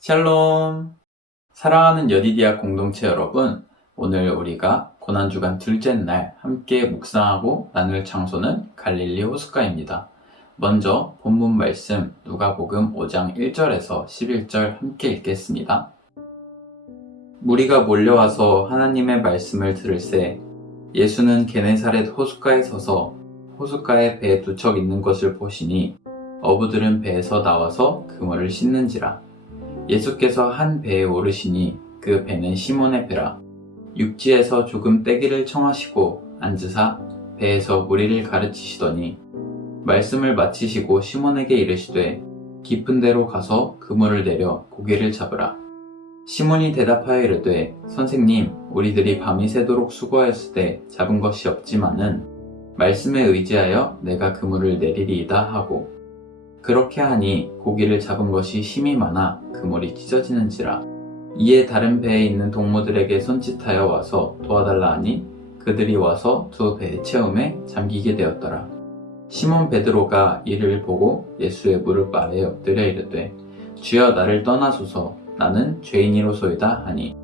샬롬! 사랑하는 여디디아 공동체 여러분, 오늘 우리가 고난주간 둘째 날 함께 묵상하고 나눌 장소는 갈릴리 호숫가입니다. 먼저 본문 말씀 누가복음 5장 1절에서 11절 함께 읽겠습니다. 무리가 몰려와서 하나님의 말씀을 들을새 예수는 게네사렛 호숫가에 서서 호숫가에 배 두 척 있는 것을 보시니 어부들은 배에서 나와서 그물을 씻는지라. 예수께서 한 배에 오르시니 그 배는 시몬의 배라. 육지에서 조금 떼기를 청하시고 앉으사 배에서 무리를 가르치시더니 말씀을 마치시고 시몬에게 이르시되 깊은 데로 가서 그물을 내려 고기를 잡으라. 시몬이 대답하여 이르되 선생님, 우리들이 밤이 새도록 수고하였으되 잡은 것이 없지만은 말씀에 의지하여 내가 그물을 내리리이다 하고, 그렇게 하니 고기를 잡은 것이 심히 많아 그물이 찢어지는지라. 이에 다른 배에 있는 동무들에게 손짓하여 와서 도와달라 하니 그들이 와서 두 배의 채움에 잠기게 되었더라. 시몬 베드로가 이를 보고 예수의 무릎 아래에 엎드려 이르되 주여, 나를 떠나소서, 나는 죄인이로소이다 하니,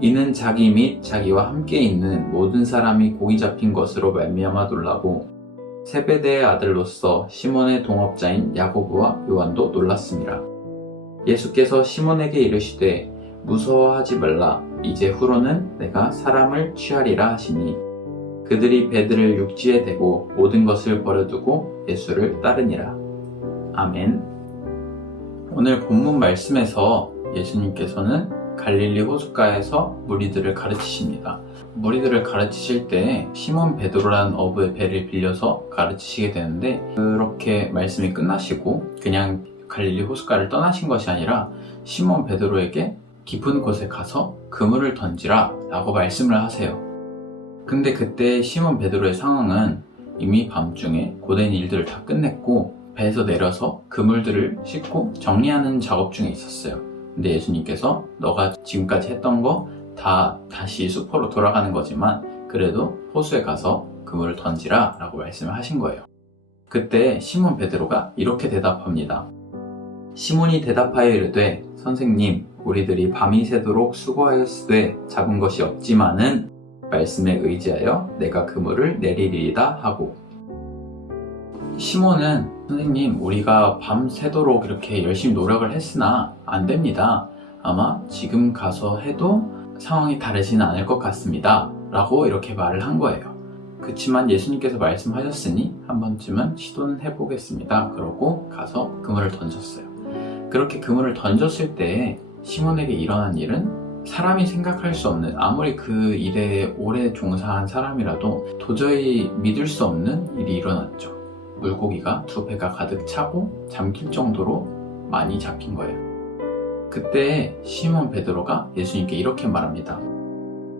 이는 자기 및 자기와 함께 있는 모든 사람이 고기 잡힌 것으로 말미암아 놀라고 세베대의 아들로서 시몬의 동업자인 야고보와 요한도 놀랐습니다. 예수께서 시몬에게 이르시되 무서워하지 말라, 이제 후로는 내가 사람을 취하리라 하시니, 그들이 배들을 육지에 대고 모든 것을 버려두고 예수를 따르니라. 아멘. 오늘 본문 말씀에서 예수님께서는 갈릴리 호숫가에서 무리들을 가르치십니다. 무리들을 가르치실 때 시몬 베드로라는 어부의 배를 빌려서 가르치시게 되는데, 그렇게 말씀이 끝나시고 그냥 갈릴리 호숫가를 떠나신 것이 아니라 시몬 베드로에게 깊은 곳에 가서 그물을 던지라 라고 말씀을 하세요. 근데 그때 시몬 베드로의 상황은 이미 밤중에 고된 일들을 다 끝냈고 배에서 내려서 그물들을 싣고 정리하는 작업 중에 있었어요. 근데 예수님께서 너가 지금까지 했던 거 다 다시 수포로 돌아가는 거지만 그래도 호수에 가서 그물을 던지라 라고 말씀을 하신 거예요. 그때 시몬 베드로가 이렇게 대답합니다. 시몬이 대답하여 이르되 선생님, 우리들이 밤이 새도록 수고하였으되 잡은 것이 없지만은 말씀에 의지하여 내가 그물을 내리리이다 하고, 시몬은 선생님, 우리가 밤 새도록 이렇게 열심히 노력을 했으나 안 됩니다. 아마 지금 가서 해도 상황이 다르지는 않을 것 같습니다 라고 이렇게 말을 한 거예요. 그치만 예수님께서 말씀하셨으니 한 번쯤은 시도는 해보겠습니다. 그러고 가서 그물을 던졌어요. 그렇게 그물을 던졌을 때 시몬에게 일어난 일은 사람이 생각할 수 없는, 아무리 그 일에 오래 종사한 사람이라도 도저히 믿을 수 없는 일이 일어났죠. 물고기가 두 배가 가득 차고 잠길 정도로 많이 잡힌 거예요. 그때 시몬 베드로가 예수님께 이렇게 말합니다.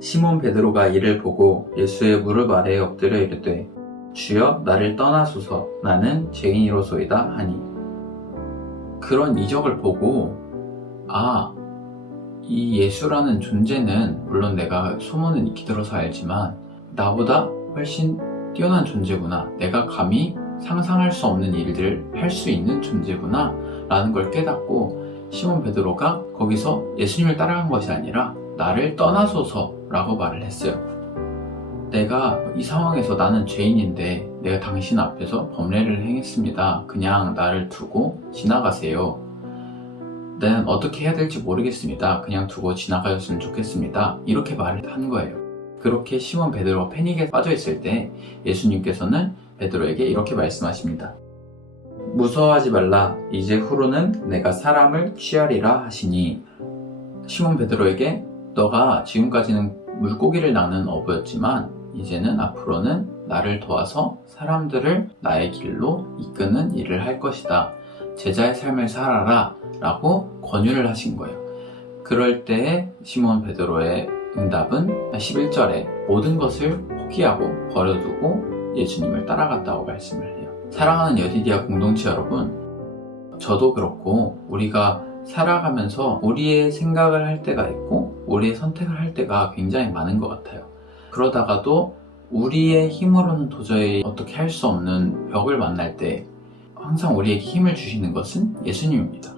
시몬 베드로가 이를 보고 예수의 무릎 아래에 엎드려 이르되 주여, 나를 떠나소서, 나는 죄인이로소이다 하니, 그런 이적을 보고 이 예수라는 존재는 물론 내가 소문은 익히 들어서 알지만 나보다 훨씬 뛰어난 존재구나, 내가 감히 상상할 수 없는 일들을 할 수 있는 존재구나 라는 걸 깨닫고, 시몬 베드로가 거기서 예수님을 따라간 것이 아니라 나를 떠나소서 라고 말을 했어요. 내가 이 상황에서 나는 죄인인데 내가 당신 앞에서 범례를 행했습니다. 그냥 나를 두고 지나가세요. 나는 어떻게 해야 될지 모르겠습니다. 그냥 두고 지나가셨으면 좋겠습니다. 이렇게 말을 한 거예요. 그렇게 시몬 베드로가 패닉에 빠져 있을 때 예수님께서는 베드로에게 이렇게 말씀하십니다. 무서워하지 말라, 이제 후로는 내가 사람을 취하리라 하시니, 시몬 베드로에게 너가 지금까지는 물고기를 낚는 어부였지만 이제는 앞으로는 나를 도와서 사람들을 나의 길로 이끄는 일을 할 것이다. 제자의 삶을 살아라 라고 권유를 하신 거예요. 그럴 때 시몬 베드로의 응답은 11절에 모든 것을 포기하고 버려두고 예수님을 따라갔다고 말씀을 해요. 사랑하는 여디디아 공동체 여러분, 저도 그렇고 우리가 살아가면서 우리의 생각을 할 때가 있고 우리의 선택을 할 때가 굉장히 많은 것 같아요. 그러다가도 우리의 힘으로는 도저히 어떻게 할 수 없는 벽을 만날 때 항상 우리에게 힘을 주시는 것은 예수님입니다.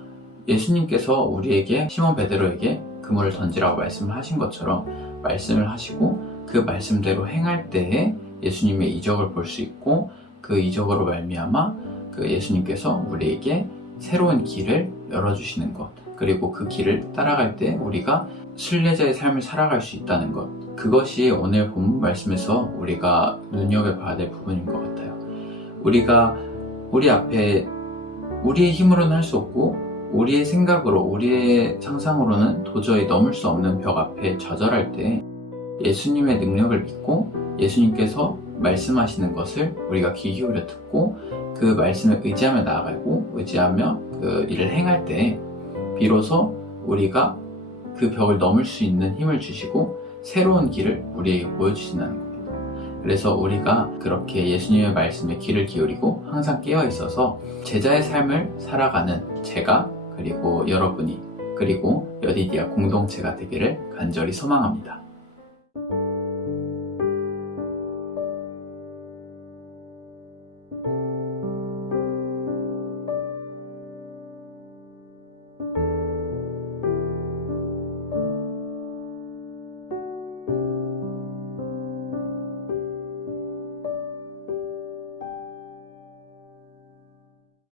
예수님께서 우리에게 시몬 베드로에게 그물을 던지라고 말씀을 하신 것처럼 말씀을 하시고 그 말씀대로 행할 때에 예수님의 이적을 볼 수 있고 그 이적으로 말미암아 그 예수님께서 우리에게 새로운 길을 열어주시는 것, 그리고 그 길을 따라갈 때 우리가 순례자의 삶을 살아갈 수 있다는 것, 그것이 오늘 본문 말씀에서 우리가 눈여겨봐야 될 부분인 것 같아요. 우리가 우리 앞에 우리의 힘으로는 할 수 없고 우리의 생각으로, 우리의 상상으로는 도저히 넘을 수 없는 벽 앞에 좌절할 때 예수님의 능력을 믿고 예수님께서 말씀하시는 것을 우리가 귀 기울여 듣고 그 말씀을 의지하며 나아가고 의지하며 그 일을 행할 때 비로소 우리가 그 벽을 넘을 수 있는 힘을 주시고 새로운 길을 우리에게 보여주신다는 겁니다. 그래서 우리가 그렇게 예수님의 말씀에 귀를 기울이고 항상 깨어 있어서 제자의 삶을 살아가는 제가, 그리고 여러분이, 그리고 여디디아 공동체가 되기를 간절히 소망합니다.